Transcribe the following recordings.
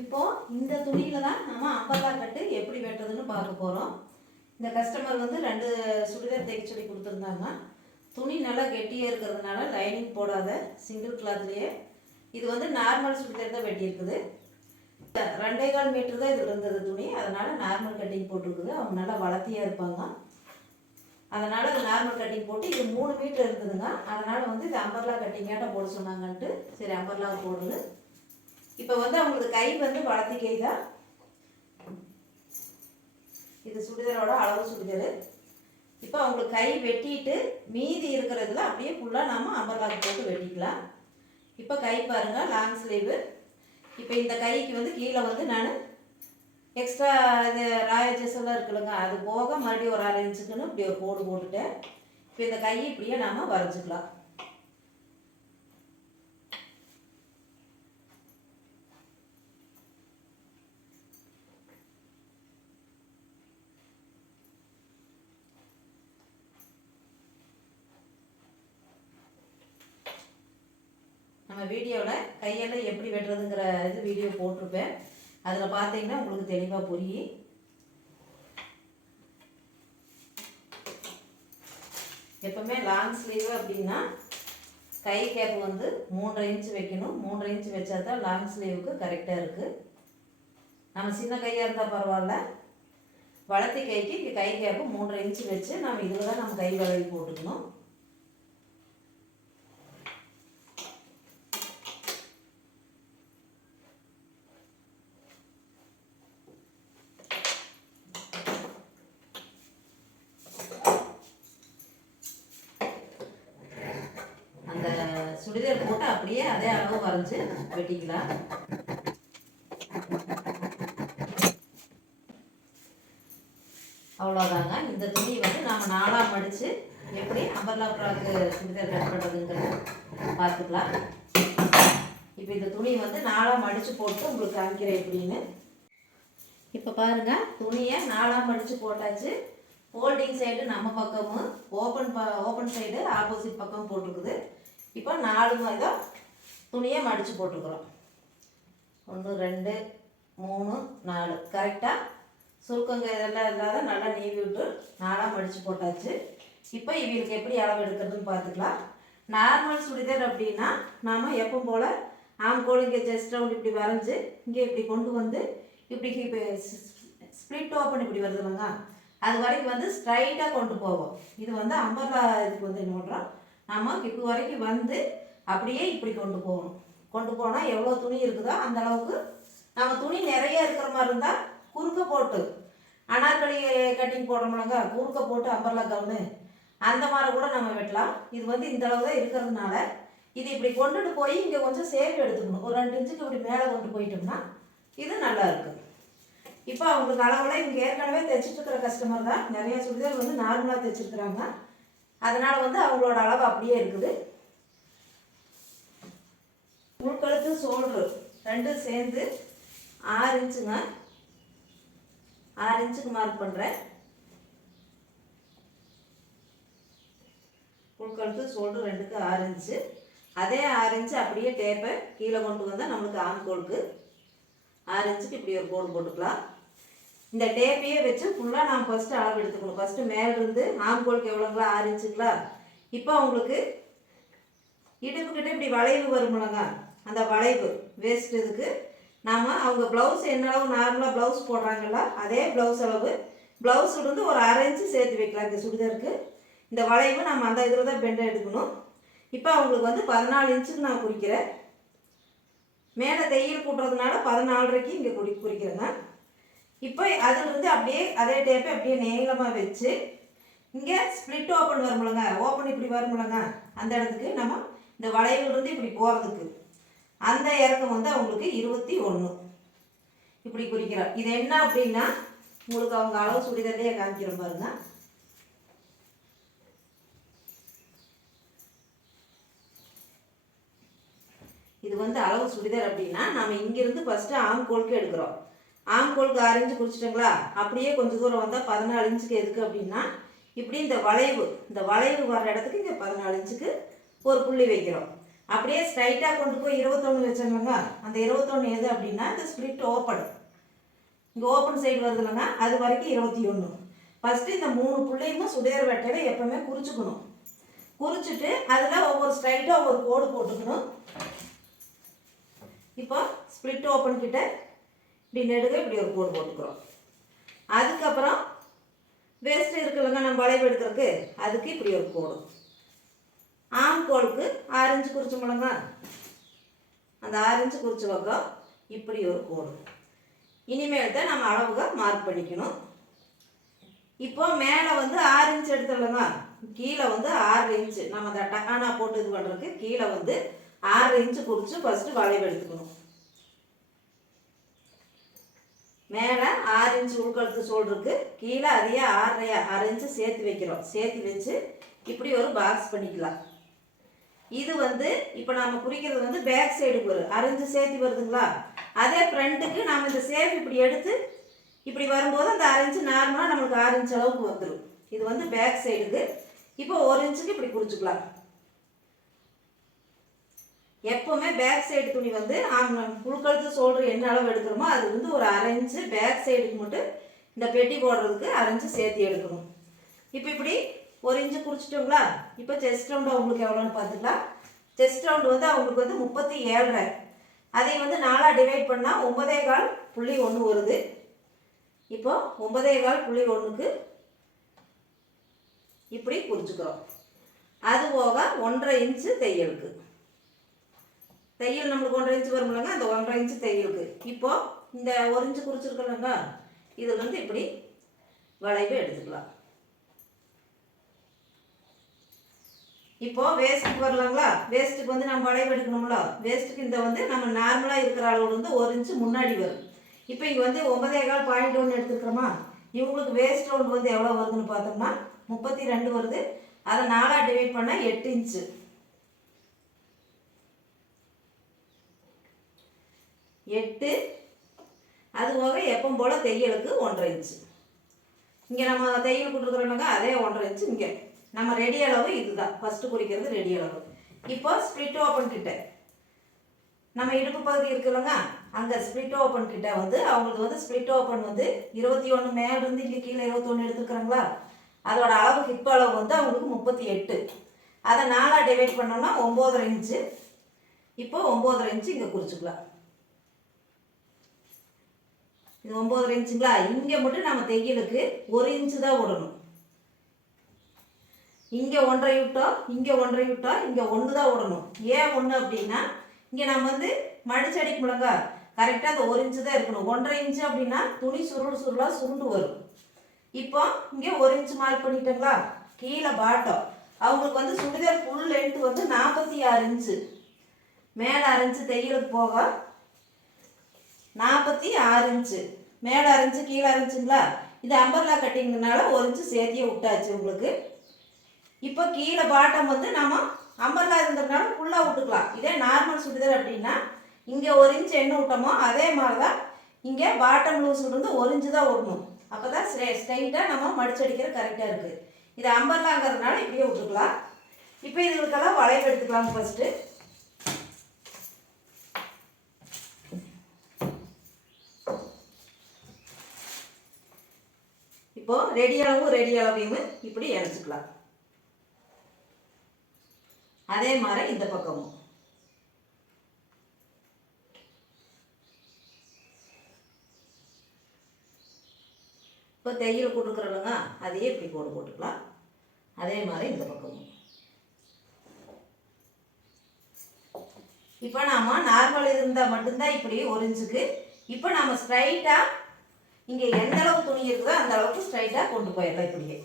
இப்போ இந்த துணியில தான் நம்ம அம்பர்லா கட்டு எப்படி வெட்டுறதுன்னு பார்க்க போகிறோம் இந்த கஸ்டமர் வந்து ரெண்டு சுடிதார் தைக்க சொல்லி கொடுத்துருந்தாங்க. துணி நல்லா கெட்டியாக இருக்கிறதுனால லைனிங் போடாத சிங்கிள் கிளாத்லேயே இது வந்து நார்மல் சுடிதார் தான் வெட்டியிருக்குது. ரெண்டே கால் மீட்டர் தான் இதில் இருந்தது துணி. அதனால் நார்மல் கட்டிங் போட்டிருக்குது. அவங்க நல்லா வளர்த்தியாக இருப்பாங்க. அதனால் அது நார்மல் கட்டிங் போட்டு இது மூணு மீட்டர் இருந்ததுங்க. அதனால் வந்து இது அம்பர்லா கட்டிங்காட்ட போட சொன்னாங்கன்ட்டு. சரி அம்பர்லா போடுது. இப்போ வந்து அவங்களுக்கு கை வந்து வளர்த்தி கை தான். இது சுடிதாரோட அளவு சுடிதார். இப்போ அவங்களுக்கு கை வெட்டிட்டு மீதி இருக்கிறதுல அப்படியே ஃபுல்லாக நாம் அம்பர்லாக் போட்டு வெட்டிக்கலாம். இப்போ கை பாருங்க லாங் ஸ்லீவு இப்போ இந்த கைக்கு வந்து கீழே வந்து நான் எக்ஸ்ட்ரா இது ராயஜஸ் எல்லாம் இருக்குதுங்க அது போக மறுபடியும் ஒரு அரை இன்ச்சுக்குன்னு இப்படி ஒரு கோடு போட்டுட்டேன் இப்போ இந்த கை இப்படியே நாம் வரைஞ்சிக்கலாம் நம்ம கையெல்லாம் எப்படி வெட்டுறதுங்கிற இது வீடியோ போட்டிருப்பேன். அதில் பார்த்தீங்கன்னா உங்களுக்கு தெளிவாக புரியும். எப்பவுமே லாங் ஸ்லீவ் அப்படின்னா கை கேப் வந்து மூன்றரை இன்ச்சு வைக்கணும். மூன்றரை இன்ச்சு வச்சா தான் லாங் ஸ்லீவுக்கு கரெக்டாக இருக்குது நம்ம சின்ன கையாக இருந்தால் பரவாயில்ல. வளர்த்தி கைக்கு இங்கே கை கேப்பு மூன்றரை இன்ச்சு வச்சு நம்ம இதில் தான் நம்ம கை வளைவு போட்டுக்கணும் அந்த சுடிதார் போட்டு அப்படியே அதே அளவு வரைஞ்சி வெட்டிக்கலாம். அவ்வளோதாங்க இந்த துணி வந்து நாம் நாலாக மடித்து எப்படி அம்பர்லா ஃப்ராக்கு சுடிதார் கட் பண்ணுறதுங்கிறத பார்த்துக்கலாம். இப்போ இந்த துணி வந்து நாலாக மடித்து போட்டு உங்களுக்கு காமிக்கிறேன் எப்படின்னு. இப்போ பாருங்க துணியை நாலாக மடித்து போட்டாச்சு. ஃபோல்டிங் சைடு நம்ம பக்கமும் ஓப்பன் ப ஓப்பன் சைடு ஆப்போசிட் பக்கம் போட்டிருக்குது. இப்போ நாலு இதாக துணியை மடித்து போட்டுக்கிறோம் ஒன்று ரெண்டு மூணு நாலு. கரெக்டாக சுருக்கங்க இதெல்லாம் இல்லாத நல்லா நீவி விட்டு நாலாக மடித்து போட்டாச்சு. இப்போ இவங்களுக்கு எப்படி அளவு எடுக்கிறதுன்னு பார்த்துக்கலாம். நார்மல் சுடிதார் அப்படின்னா நாம் எப்போ போல் ஆம்கோல் இங்கே செஸ்ட் ரவுண்ட் இப்படி வரைஞ்சி இங்கே இப்படி கொண்டு வந்து இப்படி இப்போ ஸ்ப்ளிட் ஓப்பன் இப்படி வருதுலங்க அது வரைக்கும் வந்து ஸ்ட்ரைட்டாக கொண்டு போவோம். இது வந்து அம்பர்லா இதுக்கு வந்து என்ன பண்ணுறோம் நம்ம இப்போ வரைக்கும் வந்து அப்படியே இப்படி கொண்டு போகணும். கொண்டு போனால் எவ்வளோ துணி இருக்குதோ அந்த அளவுக்கு நம்ம துணி நிறைய இருக்கிற மாதிரி இருந்தால் குறுக்க போட்டு அனார்கலி கட்டிங் போடுறோம்லங்க குறுக்க போட்டு அம்பர்லா கவுனு அந்த மாதிரி கூட நம்ம வெட்டலாம். இது வந்து இந்த அளவு தான் இருக்கிறதுனால இது இப்படி கொண்டுட்டு போய் இங்கே கொஞ்சம் சேவ் எடுத்துக்கணும். ஒரு ரெண்டு இன்ச்சுக்கு இப்படி மேலே கொண்டு போயிட்டோம்னா இது நல்லா இருக்கும் இப்போ அவங்களுக்கு அளவில் இங்கே ஏற்கனவே தைச்சிட்டு இருக்கிற கஸ்டமர் தான். நிறைய சுடிதார் வந்து நார்மலாக தைச்சிருக்கிறாங்க. அதனால் வந்து அவங்களோட அளவு அப்படியே இருக்குது. உள்கழுத்து சோல்ட்ரு ரெண்டும் சேர்ந்து ஆறு இன்ச்சுங்க. ஆறு இன்ச்சுக்கு மார்க் பண்ணுறேன் உள்கழுத்து சோல்ட்ரு ரெண்டுக்கு ஆறு இன்ச்சு. அதே ஆறு இன்ச்சு அப்படியே டேப்பை கீழே கொண்டு வந்தால் நம்மளுக்கு ஆம்கோலுக்கு ஆறு இன்ச்சுக்கு இப்படி ஒரு கோடு போட்டுக்கலாம். இந்த டேப்பையே வச்சு ஃபுல்லாக நான் ஃபஸ்ட்டு அளவு எடுத்துக்கணும். ஃபஸ்ட்டு மேலிருந்து ஆம்கோலுக்கு எவ்வளோங்களா ஆறு இன்ச்சுங்களா? இப்போ உங்களுக்கு இடுப்புக்கிட்ட இப்படி வளைவு வருமுலங்க அந்த வளைவு வேஸ்ட் இதுக்கு நாம் அவங்க ப்ளவுஸ் என்ன அளவு நார்மலாக ப்ளவுஸ் போடுறாங்கல்ல அதே ப்ளவுஸ் அளவு ப்ளவுஸ் இருந்து ஒரு அரை இன்ச்சு சேர்த்து வைக்கலாம் இந்த சுடிதாருக்கு. இந்த வளைவு நம்ம அந்த இதில் தான் பெண்டை எடுக்கணும். இப்போ அவங்களுக்கு வந்து பதினாலு இன்ச்சுக்கு நான் குறிக்கிறேன். மேலே தையல் கூட்டுறதுனால பதினாலரைக்கு இங்கே குறி குறிக்கிறேங்க இப்போ அதிலிருந்து அப்படியே அதே டேப்பை அப்படியே நீளமாக வச்சு இங்கே ஸ்ப்ளிட் ஓப்பன் வருமுலங்க ஓப்பன் இப்படி வருமுலங்க அந்த இடத்துக்கு நம்ம இந்த வளைவுலேருந்து இப்படி போகிறதுக்கு அந்த இறக்கம் வந்து அவங்களுக்கு இருபத்தி ஒன்று இப்படி குறிக்கிறோம் இது என்ன அப்படின்னா உங்களுக்கு அவங்க அளவு சுடிதாரே காமிக்கிறோம் பாருங்க. இது வந்து அளவு சுடிதார் அப்படின்னா நம்ம இங்கிருந்து ஃபஸ்ட்டு ஆங்கோலுக்கு எடுக்கிறோம். ஆங்கோலுக்கு ஆறு இன்ச்சு குறிச்சிட்டோங்களா அப்படியே கொஞ்சம் தூரம் வந்தால் பதினாலு இன்ச்சுக்கு எதுக்கு அப்படின்னா இப்படி இந்த வளைவு இந்த வளைவு வர இடத்துக்கு இங்கே பதினாலு இன்ச்சுக்கு ஒரு புள்ளி வைக்கிறோம். அப்படியே ஸ்ட்ரைட்டாக கொண்டு போய் இருபத்தொன்று வச்சாங்க அந்த இருபத்தொன்று எது அப்படின்னா இந்த ஸ்ப்ளிட் ஓப்பன் இங்கே ஓப்பன் சைடு வருது இல்லைங்க அது வரைக்கும் இருபத்தி ஒன்று ஃபஸ்ட்டு இந்த மூணு பிள்ளையுமே சுடேர் வெட்டையில் எப்போவுமே குறிச்சுக்கணும். குறிச்சிட்டு அதில் ஒவ்வொரு ஸ்ட்ரைட்டாக ஒவ்வொரு கோடு போட்டுக்கணும். இப்போ ஸ்ப்ளிட் ஓப்பன் கிட்ட இப்படி நெடுக இப்படி ஒரு கோடு போட்டுக்கிறோம். அதுக்கப்புறம் வேஸ்ட் இருக்குல்லங்க நம்ம வளைவு எடுக்கிறதுக்கு அதுக்கு இப்படி ஒரு கோடு ஆறு இன்ச்சு குறிச்சோம்லங்க அந்த ஆரஞ்சு இன்ச்சு பக்கம் இப்படி ஒரு கோடு. இனிமேல் தான் நம்ம அளவுக மார்க் பண்ணிக்கணும். இப்போ மேலே வந்து ஆறு இன்ச் எடுத்துடலங்க கீழே வந்து ஆறு இன்ச்சு நம்ம அந்த டக்கானா போட்டு இது பண்ணுறதுக்கு கீழே வந்து ஆறு இன்ச்சு குறித்து ஃபஸ்ட்டு வளைவு எடுத்துக்கணும். மேலே ஆறு இன்ச்சு உள்கழுத்து சோல்டருக்கு கீழே அதையே ஆறரையா ஆறு இன்ச்சு சேர்த்து வைக்கிறோம். சேர்த்து வச்சு இப்படி ஒரு பாக்ஸ் பண்ணிக்கலாம். இது வந்து இப்போ நாம் குறிக்கிறது வந்து பேக் சைடுக்கு வரும் அரிஞ்சு சேர்த்து வருதுங்களா? அதே ஃப்ரண்ட்டுக்கு நாம் இந்த சேஃப் இப்படி எடுத்து இப்படி வரும்போது அந்த அரைஞ்சு நார்மலாக நம்மளுக்கு ஆறு இன்ச் அளவுக்கு வந்துடும் இது வந்து பேக் சைடுக்கு இப்போ ஒரு இன்ச்சுக்கு இப்படி குறிச்சிக்கலாம். எப்போவுமே பேக் சைடு துணி வந்து புழுக்கழுத்து சோல்டர் என்ன அளவு எடுக்கிறோமோ அது வந்து ஒரு அரை இன்ச்சு பேக் சைடுக்கு மட்டும் இந்த பெட்டி போடுறதுக்கு அரைஞ்சு சேர்த்து எடுக்கணும். இப்போ இப்படி ஒரு இன்ச்சு குறிச்சிட்டோங்களா இப்போ செஸ்ட் ரவுண்டு அவங்களுக்கு எவ்வளோன்னு பார்த்துக்கலாம். செஸ்ட் ரவுண்டு வந்து அவங்களுக்கு வந்து முப்பத்தி ஏழரை. அதை வந்து நாலாக டிவைட் பண்ணால் ஒன்பதே கால் புள்ளி ஒன்று வருது. இப்போ ஒன்பதே கால் புள்ளி ஒன்றுக்கு இப்படி குறிச்சிக்கிறோம் அது போக ஒன்றரை இன்ச்சு தையலுக்கு. தையல் நம்மளுக்கு ஒன்றரை இன்ச்சு வரும்லங்க அந்த ஒன்றரை இன்ச்சு தையலுக்கு. இப்போ இந்த ஒரு இன்ச்சு குறிச்சிருக்கலங்க இதுலேருந்து இப்படி வளைவு எடுத்துக்கலாம். இப்போ வேஸ்ட்டுக்கு வரலாங்களா? வேஸ்ட்டுக்கு வந்து நம்ம வளைவு எடுக்கணும்ல? வேஸ்ட்டுக்கு இந்த வந்து நம்ம நார்மலாக இருக்கிற அளவு வந்து ஒரு இன்ச்சு முன்னாடி வரும். இப்போ இங்கே வந்து ஒன்பதே கால் பாயிண்ட் ஒன்று எடுத்துருக்குறோமா? இவங்களுக்கு வேஸ்ட் ரவுண்ட் வந்து எவ்வளோ வருதுன்னு பார்த்தோம்னா முப்பத்தி ரெண்டு வருது. அதை நாலாக டிவைட் பண்ணால் எட்டு இன்ச்சு எட்டு. அது போக எப்போ போல் தையலுக்கு ஒன்றரை இன்ச்சு இங்கே நம்ம தையல் கொடுக்குறோம்னாக்கா அதே ஒன்றரை இன்ச்சு இங்கே. நம்ம ரெடி அளவு இதுதான். ஃபஸ்ட்டு குறிக்கிறது ரெடி அளவு. இப்போ ஸ்ப்ளிட் ஓப்பன் கிட்ட. நம்ம இடுப்பு பகுதி இருக்குல்லங்க அங்கே ஸ்ப்ளிட் ஓப்பன் கிட்ட வந்து அவங்களுக்கு வந்து ஸ்ப்ளிட் ஓப்பன் வந்து இருபத்தி ஒன்று மேலேருந்து இங்கே கீழே இருபத்தொன்று எடுத்துருக்குறாங்களா? அதோட அளவு ஹிப் அளவு வந்து அவங்களுக்கு முப்பத்தி எட்டு. அதை நாலாக டிவைட் பண்ணோம்னா ஒம்போதரை இன்ச்சு இப்போ ஒம்போதரை இன்ச்சு இங்கே குறிச்சிக்கலாம். இது ஒம்போதரை இன்ச்சுங்களா இங்கே மட்டும் நம்ம தையலுக்கு ஒரு இன்ச்சு தான் விடணும். இங்கே ஒன்றரை விட்டோம் இங்கே ஒன்றரை விட்டோம் இங்கே ஒன்று தான் விடணும் ஏன் ஒன்று அப்படின்னா இங்கே நம்ம வந்து மடிச்சடிக்கு முழங்க கரெக்டாக அந்த ஒரு இன்ச்சு தான் இருக்கணும். ஒன்றரை இன்ச்சு அப்படின்னா துணி சுருள் சுருளாக சுருண்டு வரும். இப்போ இங்கே ஒரு இன்ச்சு மார்க் பண்ணிட்டோங்களா? கீழே பாட்டம் அவங்களுக்கு வந்து சுடிதார் ஃபுல் லென்த் வந்து நாற்பத்தி ஆறு இன்ச்சு மேலே அரைஞ்சு தையலுக்கு போக நாற்பத்தி ஆறு இன்ச்சு மேலே அரைஞ்சு கீழே அரைஞ்சுங்களா இது அம்பர்லா கட்டிங்னால ஒரு இன்ச்சு சேர்த்தியே விட்டாச்சு உங்களுக்கு. இப்போ கீழே பாட்டம் வந்து நம்ம அம்பர்லா இருந்ததுனால ஃபுல்லாக விட்டுக்கலாம். இதே நார்மல் சுடிதார் அப்படின்னா இங்கே ஒரு இன்ச் என்ன விட்டோமோ அதே மாதிரி தான் இங்கே பாட்டம் லூஸ் வந்து ஒரு இன்ச்சு தான் விடணும் அப்போ தான் ஸ்ட்ரைட்டாக நம்ம மடிச்சடிக்கிற கரெக்டாக இருக்குது இது அம்பர்லாங்கிறதுனால இப்படியே விட்டுக்கலாம். இப்போ இதுகளுக்கெல்லாம் வளைவு எடுத்துக்கலாம் ஃபஸ்ட்டு இப்போது ரெடி அளவும் ரெடி அளவையும் இப்படி இணைச்சிக்கலாம். அதே மாதிரி இந்த பக்கமும். இப்போ தையல் கொடுக்குறவங்க அதையே இப்படி போட்டு போட்டுக்கலாம். அதே மாதிரி இந்த பக்கமும். இப்போ நாம் நார்மல் இருந்தால் மட்டும்தான் இப்படி ஒரு இன்ச்சுக்கு இப்போ நாம் ஸ்ட்ரைட்டாக இங்கே எந்த அளவு துணி இருக்குதோ அந்த அளவுக்கு ஸ்ட்ரைட்டாக கொண்டு போயிடலாம் இப்படியே.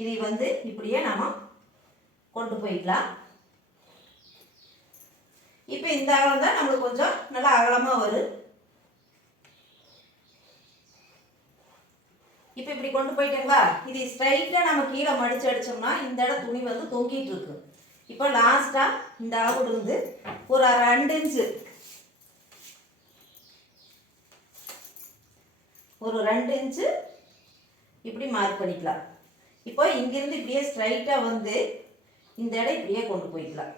இதை வந்து இப்படியே நாம் கொண்டு போயிடலாம். இப்போ இந்த அகலம் தான் நம்மளுக்கு கொஞ்சம் நல்லா அகலமாக வரும். இப்போ இப்படி கொண்டு போயிட்டீங்களா? இது ஸ்ட்ரைட்டாக நம்ம கீழே மடிச்சு அடித்தோம்னா இந்த இடம் துணி வந்து தொங்கிட்டு இருக்கு. இப்போ லாஸ்ட்டாக இந்த அளவு இருந்து ஒரு ரெண்டு இன்ச்சு ஒரு ரெண்டு இன்ச்சு இப்படி மார்க் பண்ணிக்கலாம். இப்போ இங்கேருந்து இப்படியே ஸ்ட்ரைட்டாக வந்து இந்த இடம் இப்படியே கொண்டு போய்க்கலாம்.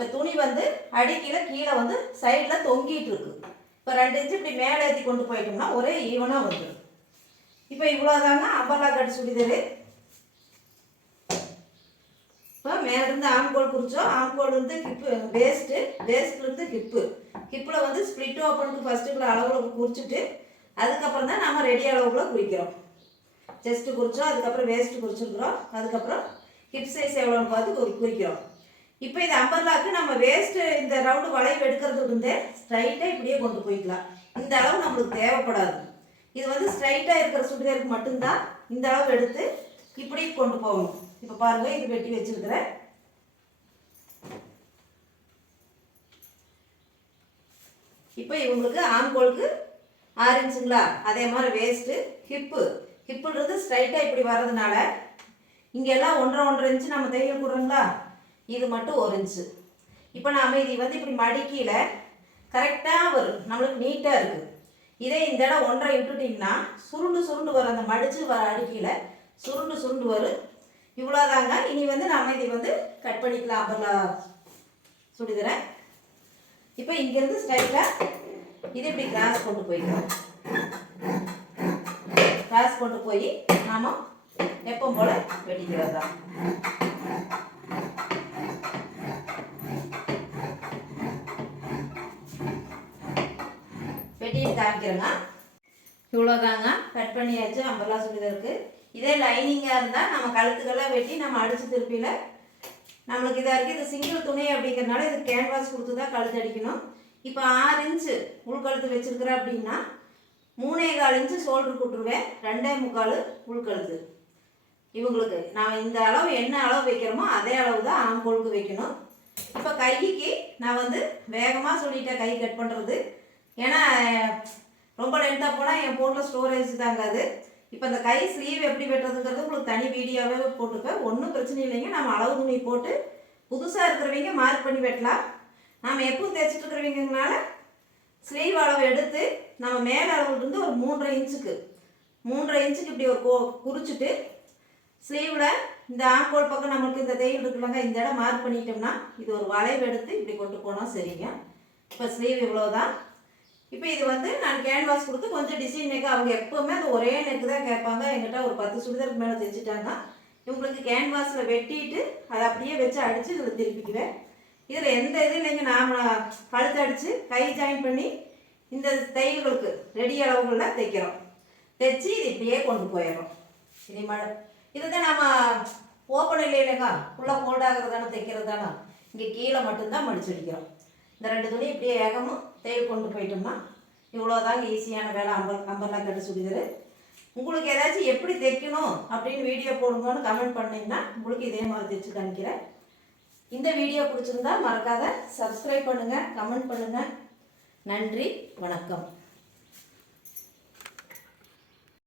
இப்போ துணி வந்து அடிக்கீழ கீழே வந்து சைடில் தொங்கிட்டு இருக்கு இப்போ ரெண்டு இன்ச்சு இப்படி மேலே ஏற்றி கொண்டு போயிட்டோம்னா ஒரே ஈவனாக வந்துடும் இப்போ இவ்வளோதாங்க அம்பர்லா கட்டு சுடிதாரு. இப்போ மேலேருந்து ஆம்கோல் குறிச்சோம். ஆம்கோல்லேருந்து ஹிப்பு வேஸ்ட்டு வேஸ்ட்லேருந்து ஹிப்பு ஹிப்பில் வந்து ஸ்ப்ளிட் ஓப்பனுக்கு ஃபஸ்ட்டுக்குள்ள அளவில் குறிச்சிட்டு அதுக்கப்புறம் தான் நம்ம ரெடி அளவுக்குள்ள குறிக்கிறோம். செஸ்ட்டு குறிச்சோம் அதுக்கப்புறம் வேஸ்ட்டு குறிச்சிருக்கிறோம் அதுக்கப்புறம் ஹிப் சைஸ் எவ்வளோன்னு பார்த்து குறிக்கிறோம். இப்போ இது அம்பர்லாக்கு நம்ம வேஸ்ட்டு இந்த ரவுண்டு வளைவு எடுக்கிறது இருந்தே ஸ்ட்ரைட்டாக இப்படியே கொண்டு போய்க்கலாம். இந்த அளவு நம்மளுக்கு தேவைப்படாது. இது வந்து ஸ்ட்ரைட்டாக இருக்கிற சுடிதாருக்கு மட்டும்தான் இந்த அளவு எடுத்து இப்படி கொண்டு போகணும். இப்போ பாருங்கள் இது வெட்டி வச்சிருக்கிறேன். இப்போ இவங்களுக்கு ஆண்கோளுக்கு ஆறு இன்ச்சுங்களா? அதே மாதிரி வேஸ்ட்டு ஹிப்பு ஹிப்புன்றது ஸ்ட்ரைட்டாக இப்படி வர்றதுனால இங்கெல்லாம் ஒன்றரை ஒன்றரை இன்ச்சு நம்ம தையல் கொடுறோங்களா இது மட்டும் ஒரு இன்ச்சு இப்போ நாம் இது வந்து இப்படி மடிக்கையில் கரெக்டாக வரும். நம்மளுக்கு நீட்டாக இருக்குது இதே இந்த இடம் ஒன்றரை விட்டுட்டிங்கன்னா சுருண்டு சுருண்டு வரும். அந்த மடித்து வர அடுக்கியில் சுருண்டு சுருண்டு வரும். இவ்வளோதாங்க இனி வந்து நாம் இதை வந்து கட் பண்ணிக்கலாம். அப்புறம் சுடிதரேன் இப்போ இங்கேருந்து ஸ்ட்ரைட்டாக இது இப்படி கிராஸ் கொண்டு போய்க்கலாம் கிராஸ் கொண்டு போய் நாம் எப்பவும் போல் வெட்டிக்கிறது தான் வெட்டிட்டு காமிக்கிறேங்க. இவ்வளோதாங்க கட் பண்ணியாச்சு அம்பர்லா சுடிதாருக்கு இதே லைனிங்காக இருந்தால் நம்ம கழுத்துக்கெல்லாம் வெட்டி நம்ம அடித்து திருப்பியில் நம்மளுக்கு இதாக இருக்குது இது சிங்கிள் துணி அப்படிங்கிறனால இது கேன்வாஸ் கொடுத்து தான் கழுத்து அடிக்கணும். இப்போ ஆறு இன்ச்சு உள்கழுத்து வச்சுருக்குறேன் அப்படின்னா மூணே கால் இன்ச்சு ஷோல்டர் கூட்டுருவேன். ரெண்டே முக்கால் உள்கழுத்து இவங்களுக்கு நான் இந்த அளவு என்ன அளவு வைக்கிறோமோ அதே அளவு தான் ஆம்பொழுக்கு வைக்கணும். இப்போ கைக்கு நான் வந்து வேகமாக சொல்லிட்டேன் கை கட் பண்ணுறது ஏன்னா ரொம்ப லென்த்தாக போனால் என் ஃபோனில் ஸ்டோரேஜ் தாங்காது இப்போ இந்த கை ஸ்லீவ் எப்படி வெட்டுறதுங்கிறது உங்களுக்கு தனி வீடியோவே போட்டுருப்பேன் ஒன்றும் பிரச்சனை இல்லைங்க. நம்ம அளவு துணி போட்டு புதுசாக இருக்கிறவங்க மார்க் பண்ணி வெட்டலாம். நாம் எப்பவும் தைச்சிட்டு இருக்கிறவங்கனால ஸ்லீவ் அளவு எடுத்து நம்ம மேல் அளவுலேருந்து ஒரு மூன்றரை இன்ச்சுக்கு மூன்றரை இன்ச்சுக்கு இப்படி ஒரு கோ குறிச்சிட்டு ஸ்லீவில் இந்த ஆங்கோல் பக்கம் நம்மளுக்கு இந்த தையல் இருக்குல்லங்க இந்த இடம் மார்க் பண்ணிட்டோம்னா இது ஒரு வளைவு எடுத்து இப்படி கொண்டு போனால் சரிங்க. இப்போ ஸ்லீவ் இவ்வளோதான் இப்போ இது வந்து நான் கேன்வாஸ் கொடுத்து கொஞ்சம் டிசைன் நெக்கு அவங்க எப்போவுமே அது ஒரே நெக்கு தான் கேட்பாங்க. எங்கிட்ட ஒரு பத்து சுடிதாருக்கு மேலே தைச்சிட்டாங்கன்னா இவங்களுக்கு கேன்வாஸில் வெட்டிட்டு அதை அப்படியே வச்சு அடித்து இதில் திருப்பிக்குவேன். இதில் எந்த இது இல்லைங்க. நாம் கழுத்து அடித்து கை ஜாயின் பண்ணி இந்த தையல்களுக்கு ரெடி அளவுகளில் தைக்கிறோம். தைச்சி இது இப்படியே கொண்டு போயிடுறோம். இனி மழை. இதுதான் நம்ம ஓப்பன் இல்லை இல்லைங்க? ஃபுல்லாக ஃபோல்ட் ஆகிறது தானே தைக்கிறது தானே இங்கே கீழே மட்டும்தான் மடிச்சு அடிக்கிறோம் இந்த ரெண்டு துணி இப்படியே ஏகமும் தையல் கொண்டு போயிட்டோம்னா இவ்வளோதாங்க ஈஸியான வேலை. அம்பர் அம்பர்லாம் கட்டு சுடிதாரு உங்களுக்கு ஏதாச்சும் எப்படி தைக்கணும் அப்படின்னு வீடியோ போடுங்கன்னு கமெண்ட் பண்ணிங்கன்னா உங்களுக்கு இதே மாதிரி தைச்சு காணிக்கிறேன் இந்த வீடியோ பிடிச்சிருந்தா மறக்காத சப்ஸ்கிரைப் பண்ணுங்கள் கமெண்ட் பண்ணுங்கள் நன்றி வணக்கம்.